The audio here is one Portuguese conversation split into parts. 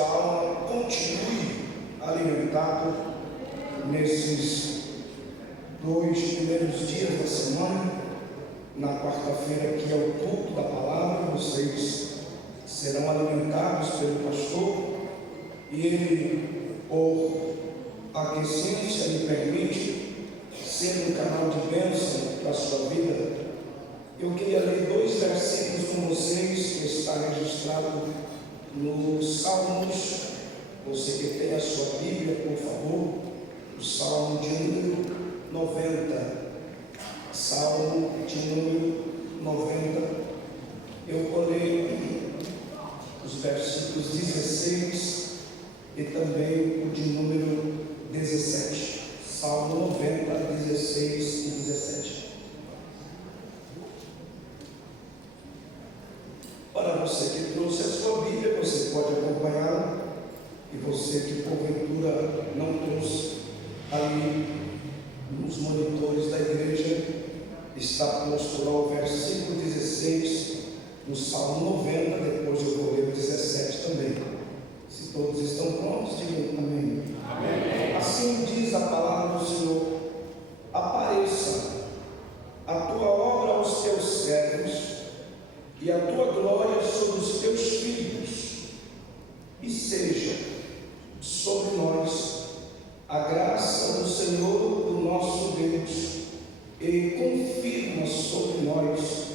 sua alma continue alimentado nesses 2 primeiros dias da semana. Na quarta-feira, que é o culto da palavra, vocês serão alimentados pelo pastor, e ele, por aquiescência, lhe permite ser um canal de bênção para a sua vida. Eu queria ler 2 versículos com vocês, que está registrado no Salmos. Você que tem a sua Bíblia, por favor, o Salmo de número 90. Salmo de número 90. Eu vou ler os versículos 16 e também o de número 17. Salmo 90, 16 e 17. Para você que trouxe a sua Bíblia, você pode acompanhar, e você que porventura não trouxe, ali nos monitores da igreja está posto lá o versículo 16 no Salmo 90, depois eu vou ler o 17 também. Se todos estão prontos, digam amém. Amém. Assim diz a palavra do Senhor: apareça a tua obra aos teus servos, e a tua glória sobre os teus filhos, e seja sobre nós a graça do Senhor, do nosso Deus, e confirma sobre nós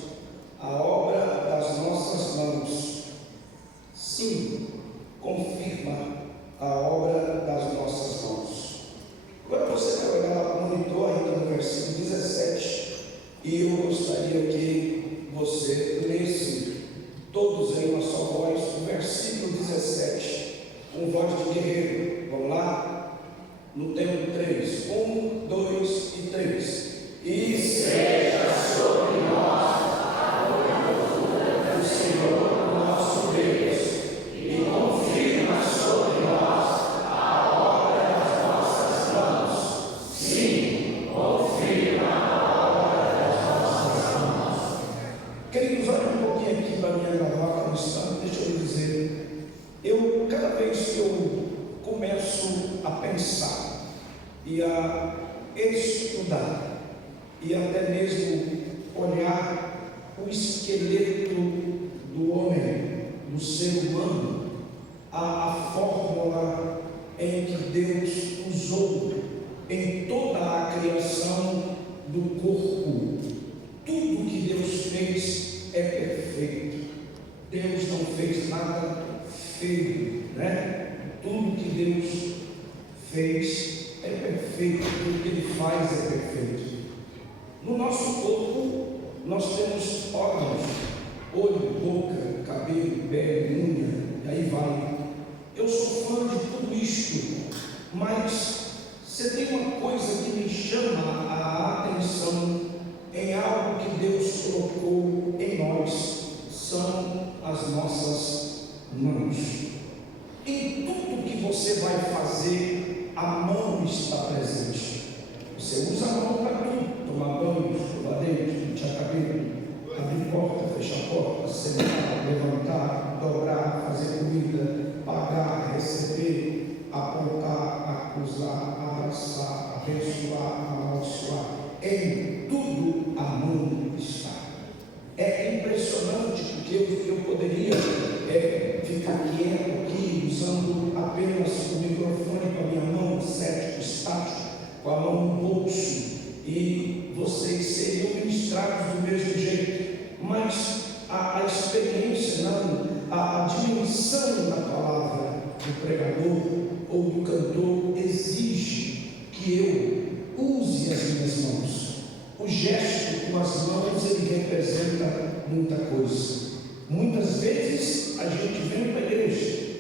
a obra das nossas mãos. Sim, confirma a obra das nossas mãos. Agora você vai olhar lá no monitor, ainda no versículo 17, e eu gostaria que você lesse todos em uma só voz o versículo 17, com voz de guerreiro. Vamos lá? No tempo 3, 1, 2 e 3. E seja sobre nós a obra do Senhor nosso Deus, e confirma sobre nós a obra das nossas mãos. Sim, confirma a obra das nossas mãos. Queridos, olha um pouquinho aqui para me agradar no instante. Deixa eu lhe dizer, cada vez que eu começo a pensar e a estudar, e até mesmo olhar o esqueleto do homem, do ser humano, a fórmula em que Deus usou em toda a criação do corpo. Tudo que Deus fez é perfeito. Deus não fez nada feio, né? Tudo que Deus fez é perfeito, tudo que Ele faz é perfeito. No nosso corpo, nós temos órgãos: olho, boca, cabelo, pele, unha, e aí vai. Eu sou fã de tudo isto, mas você tem uma coisa que me chama a atenção em algo que Deus colocou em nós: são as nossas mãos. Em tudo que você vai fazer, a mão está presente. Você usa a mão para tudo: tomar banho, escovar dente, pentear cabelo, abrir porta, fechar porta, sentar, levantar, dobrar, fazer comida, pagar, receber, apontar, acusar, abraçar, abençoar, amaldiçoar. Em tudo a mão está. É impressionante, porque eu poderia ficar quieto aqui, usando apenas o microfone com a minha mão, cético, estático, com a mão no bolso, e vocês seriam ministrados do mesmo jeito, mas a experiência, não, a dimensão da palavra do pregador ou do cantor exige que eu use as minhas mãos. O gesto com as mãos, ele representa muita coisa. Muitas vezes a gente vem para a igreja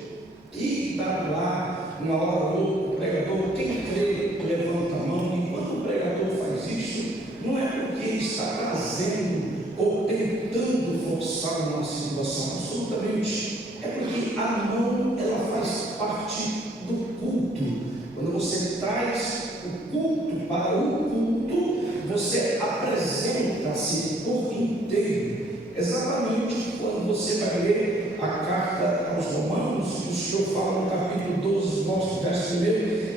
e está lá, na hora o pregador, quem crê, levanta a mão, e quando o pregador faz isso, não é porque ele está trazendo ou tentando forçar uma situação, absolutamente, é porque a mão, ela faz parte do culto. Quando você traz o culto para o culto, você apresenta-se por inteiro. Exatamente quando você vai ler a carta aos Romanos, o Senhor fala apóstolos, verso 1,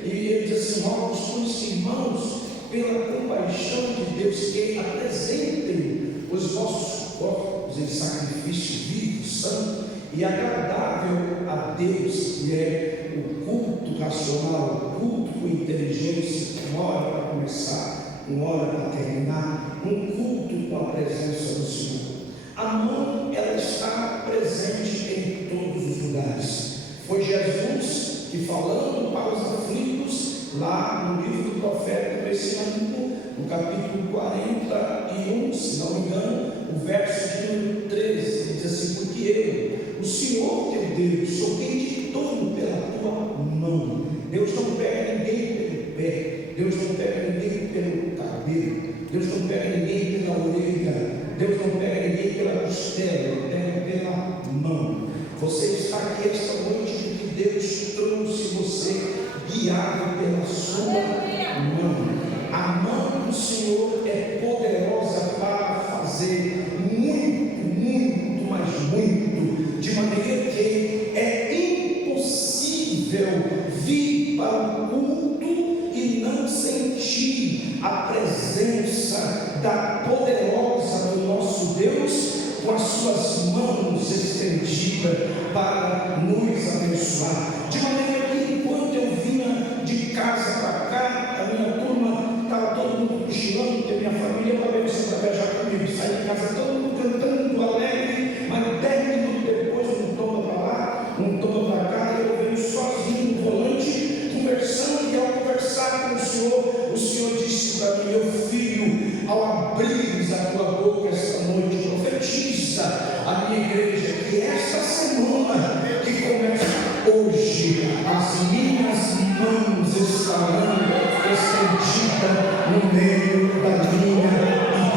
e ele diz assim: rogo-vos, pois, irmãos, pela compaixão de Deus, que apresentem os vossos corpos em sacrifício vivo, santo e agradável a Deus, que é o culto racional, o culto com inteligência, uma hora para começar, uma hora para terminar, um culto com a presença do Senhor. A mão, ela está presente em todos os lugares. Foi Jesus que, falando para os aflitos, lá no livro do profeta Messiânico, no capítulo 41, se não me engano, o verso de número 13, ele diz assim: porque eu, o Senhor teu Deus, sou quem te tomo pela tua mão. Deus não pega ninguém pelo pé, Deus não pega ninguém pelo cabelo, Deus não pega ninguém pela orelha, Deus não pega ninguém pela costela, Ele pega pela mão. Você está aqui esta noite porque Deus trouxe você guiado pela sua mão. A mão do Senhor é poderosa para fazer muito, muito, mas muito, de maneira que é impossível vir para o culto e não sentir a presença da poderosa do nosso Deus com as suas mãos estendidas para nos abençoar. De maneira que enquanto eu vinha de casa para cá, a minha turma estava todo mundo cochilando, porque minha família uma vez para viajar comigo, saí de casa todo mundo cantando alegre, mas 10 minutos depois um toma para lá, um toma para cá, e eu venho sozinho no volante, conversando, e ao conversar com o Senhor disse para mim: meu filho, ao abrires a tua boca esta noite, profetiza a minha igreja que esta semana que começa hoje, as minhas mãos estarão estendidas no meio da minha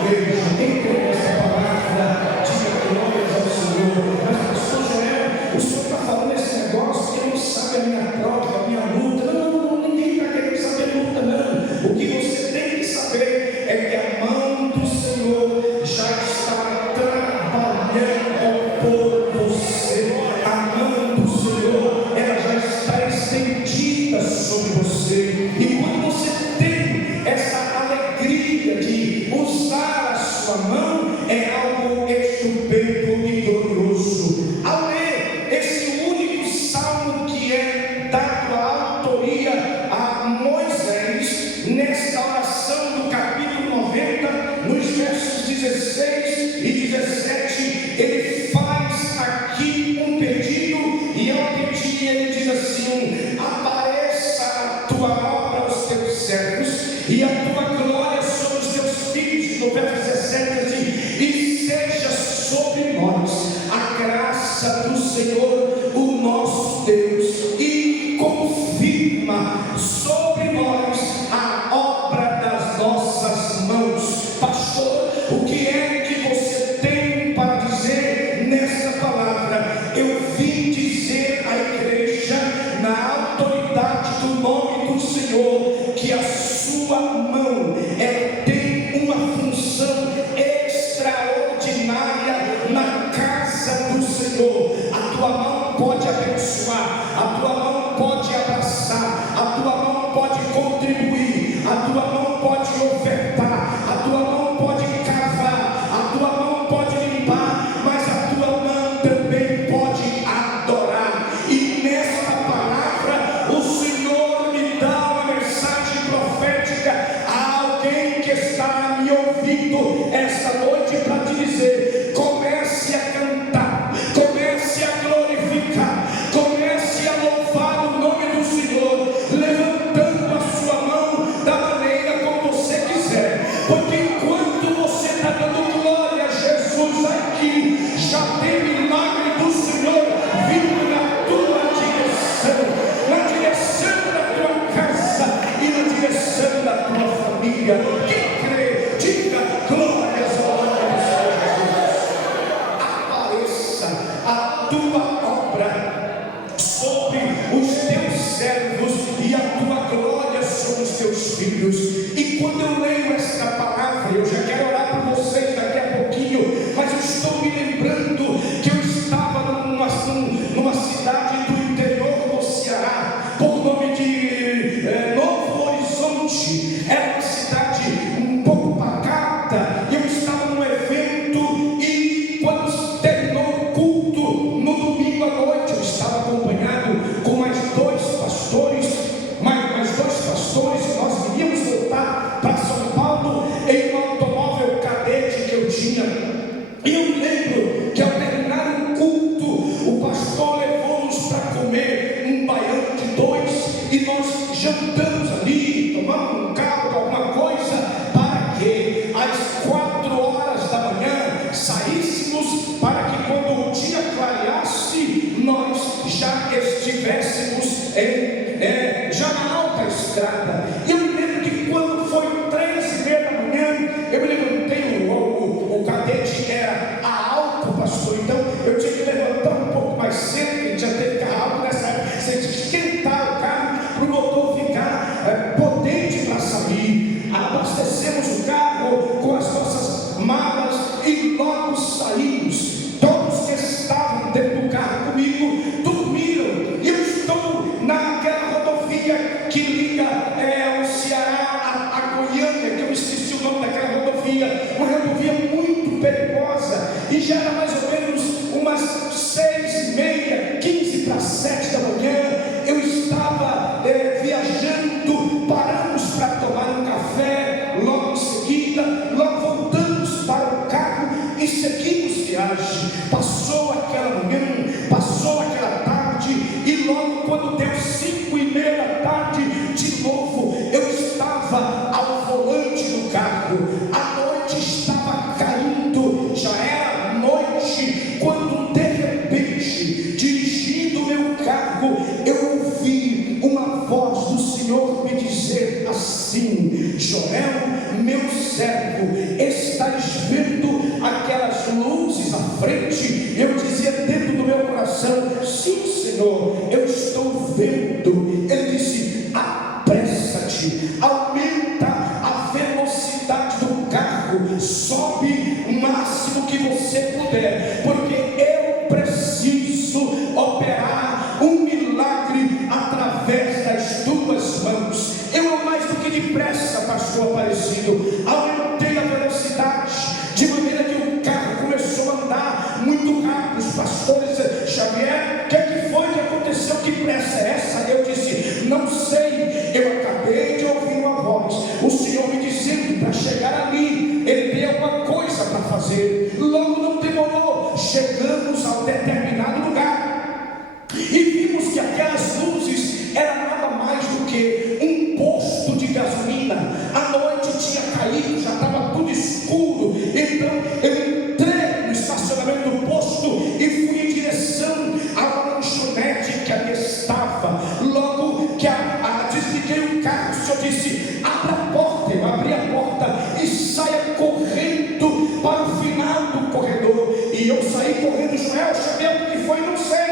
igreja. Quem crê nessa palavra, diga glórias ao Senhor. Mas pastor Joel, o senhor está falando esse negócio que não sabe a minha prova, a minha luta. Não, ninguém está querendo saber luta, não. O que você tem que saber é que a mão do Senhor já está trabalhando por você. A mão do Senhor, ela já está estendida sobre você. E quando você tem essa alegria de usar a sua mão, é algo estupendo e glorioso. Ao ler esse único salmo que é dado a autoria a Moisés, nesta oração do capítulo 90, nos versos 16 e 17, ele faz aqui um pedido, e ao pedir ele diz assim: apareça a tua obra aos teus servos e a tua glória sobre os teus filhos. No verso 17 assim: e seja sobre nós a graça do Senhor, o nosso Deus, e confirma sobre nós a obra das nossas mãos. Pastor, o que é que você tem para dizer nesta palavra? Eu vim dizer à igreja, na autoridade do nome do Senhor, que a sua mão, ela tem uma função extraordinária na casa do Senhor. A tua mão pode abençoar, a tua mão pode abraçar, a tua mão pode contribuir, a tua mão pode ofertar, a tua mão pode cavar, a tua mão pode limpar, mas a tua mão também pode adorar. E nesta palavra o Senhor me dá uma mensagem profética a alguém que está me ouvindo esta noite para te dizer: comece a cantar, comece a glorificar, comece a louvar o nome estrada. E eu me lembro que quando foi 3h30 da manhã, eu me levantei, o cadete era a álcool, pastor, então eu tinha que levantar um pouco mais cedo, porque já teve carro álcool nessa época, você tinha que esquentar o carro para o motor ficar potente para sair. Abastecemos o carro com as nossas malas e logo saímos. Todos que estavam dentro do carro comigo dormiram. E eu estou naquela rodovia que liga o Ceará a Goiânia, que eu esqueci o nome daquela rodovia, uma rodovia muito perigosa. E já era mais ou menos umas 6h30, 6:45 da manhã. Eu estava viajando, paramos para tomar um café, logo em seguida, logo voltamos para o carro e seguimos viagem. Passou aquela manhã, passou aquela tarde, e logo quando deu 5h30 da tarde, de novo, eu estava ao volante do carro. A noite estava caindo, já era noite, quando de repente, dirigindo o meu carro, eu ouvi uma voz do Senhor me dizer assim: Joel, meu servo, estás vendo aquelas luzes à frente? Eu dizia dentro do meu coração: sim, Senhor, eu estou vendo. Ele disse: apressa-te, aumenta a velocidade do carro, sobe o máximo que você puder, porque eu preciso operar um milagre através das tuas mãos. Eu, mais do que depressa, pastor Aparecido, aumentei a velocidade, de maneira que o carro começou a andar muito rápido. Os pastores: Xavier, o que foi que aconteceu? Que pressa é essa? Eu disse: não sei, eu acabei de ouvir uma voz, o Senhor me dizendo para chegar ali, Ele tem alguma coisa para fazer. Logo não demorou, chegamos ao determinado lugar e vimos que aquelas luzes eram nada mais do que um posto de gasolina. A noite tinha caído, já estava tudo escuro. Então eu entrei no estacionamento do posto e fui em direção a uma lanchonete que ali estava. Logo que desliguei o carro, o Senhor disse: abra a porta. Eu abri a porta e saia correndo para o final do corredor. E eu saí correndo. Joel, Xavier, o que foi? Não sei.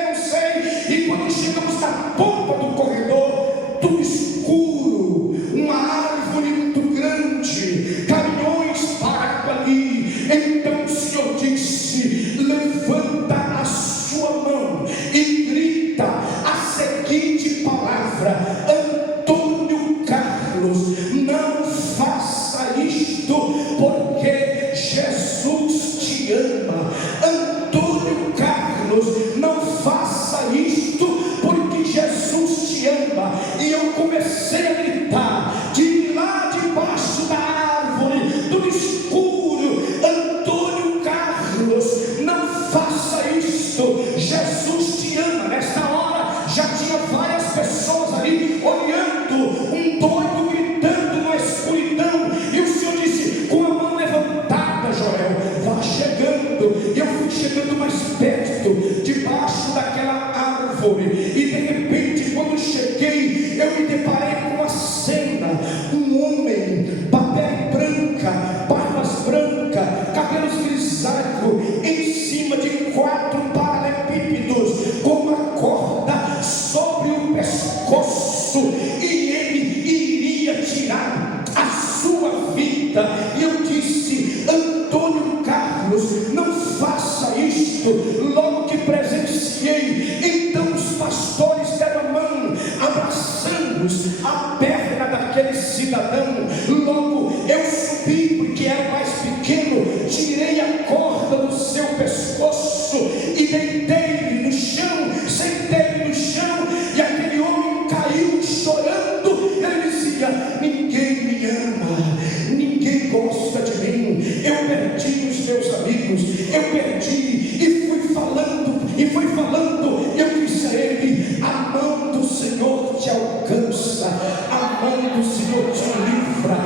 E quando chegamos na ponta do corredor, tudo escuro, uma árvore muito grande, caminhões parados ali. Então o Senhor disse: levanta a sua mão e grita a seguinte palavra: Antônio Carlos, não faça isto, porque Jesus te ama. Antônio Carlos, não faça isto, porque Jesus te ama. E eu comecei a gritar de lá debaixo da árvore, do escuro: Antônio Carlos, não faça isto, Jesus te ama. Nesta hora já tinha várias pessoas ali olhando, um doido gritando na escuridão. E o Senhor disse, com a mão levantada: Joel, vá chegando. E eu fui chegando mais perto, debaixo daquela árvore. E de repente, quando cheguei, eu me deparei com uma cena: um homem, pele branca, barbas brancas, cabelos grisalhos, em cima de 4 paralelepípedos, com uma corda sobre o pescoço, e ele iria tirar a sua vida. E eu disse: Antônio Carlos, não faça isto. Logo que presenciei, então os pastores deram a mão, abraçamos a perna daquele cidadão. Logo eu subi, porque era o mais pequeno, tirei a corda do seu pescoço e deitei-lhe no chão, sentei-lhe no chão, e aquele homem caiu chorando. Ele dizia: ninguém me ama, ninguém gosta de mim, eu perdi os meus amigos, eu perdi. E fui falando, eu disse a ele: a mão do Senhor te alcança, a mão do Senhor te livra,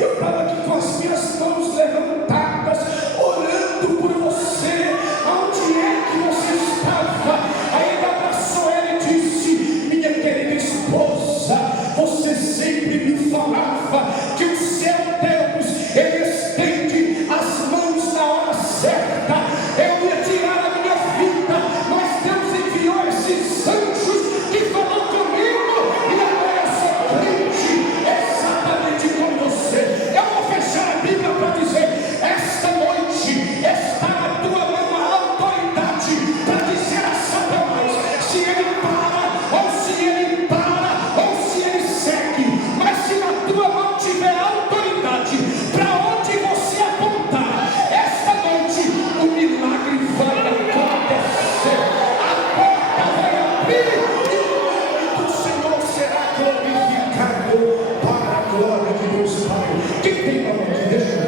Eu estava aqui com as minhas mãos levantadas, orando por você. Aonde é que você estava? Aí ele abraçou ela e disse: minha querida esposa, você sempre me falava que o seu Deus, ele estende as mãos na hora certa. Eu ia tirar a minha vida, mas Deus enviou esses anjos que falou comigo, e agora eu sou crente exatamente como você. Eu vou fechar a Bíblia para dizer: esta noite está na tua mão a autoridade para dizer a Satanás se ele para, ou se ele para, ou se ele segue. Mas se na tua mão tiver autoridade, para onde você apontar, esta noite o milagre vai acontecer, a porta vai abrir e o nome do Senhor será glorificado para a glória de Deus Pai. Quem tem mão aqui? Deixa eu ver.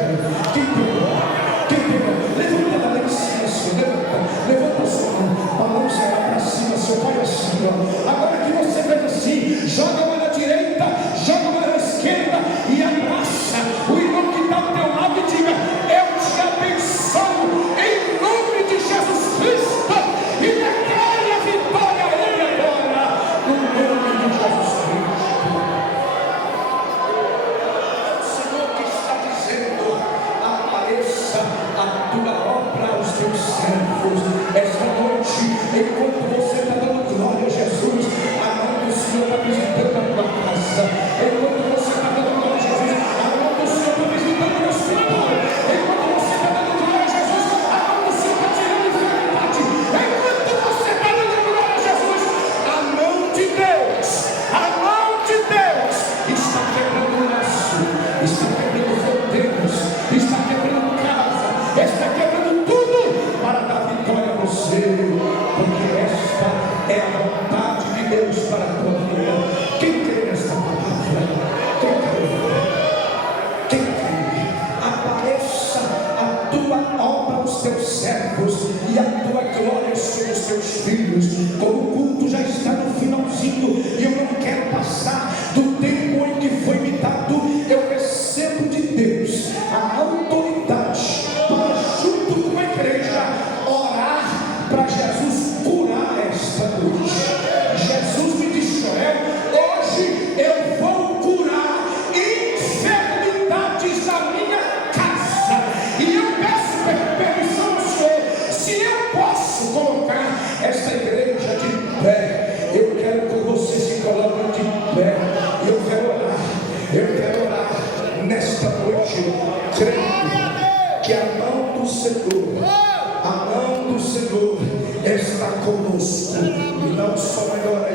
Quem tem mão? Quem tem mão? Levanta ela lá em cima, Senhor. Levanta a sua mão. Balança ela para cima, seu Pai, assim, ó. Agora que você fez assim, joga uma na direita, joga uma na esquerda e abraça o irmão que está ao teu lado e diga: eu te abençoo em nome de Jesus Cristo, e declare a vitória a ele agora, no nome de Jesus Cristo. O Senhor que está dizendo: apareça a tua obra aos teus servos. Esta noite, enquanto você está dando glória a Jesus, a mão do Senhor está visitando a tua casa. Enquanto você está dando glória a Jesus, a mão do Senhor está visitando o hospital. Enquanto você está dando glória a Jesus, a mão do Senhor está tirando enfermidade. Enquanto você está dando glória a Jesus, a mão de Deus está quebrando laço, está quebrando fronteiras, está quebrando casa, está quebrando tudo para dar vitória a você, porque esta é a vontade de Deus para a tua vida. Quem crê nesta palavra? Quem crê? Quem crê? Apareça a tua obra aos teus servos e a tua glória sobre os teus filhos. Como o culto já está no finalzinho e eu não quero passar do tempo em que foi me dado, eu recebo de Deus a autoridade para, junto com a igreja, orar para Jesus curar esta noite. Jesus me disse: hoje eu vou curar enfermidades na minha casa, e eu peço permissão ao Senhor, se eu posso colocar esta igreja de pé. Eu quero que você se coloque de pé. Eu quero orar nesta noite, crendo que a mão do Senhor está conosco, e não só agora,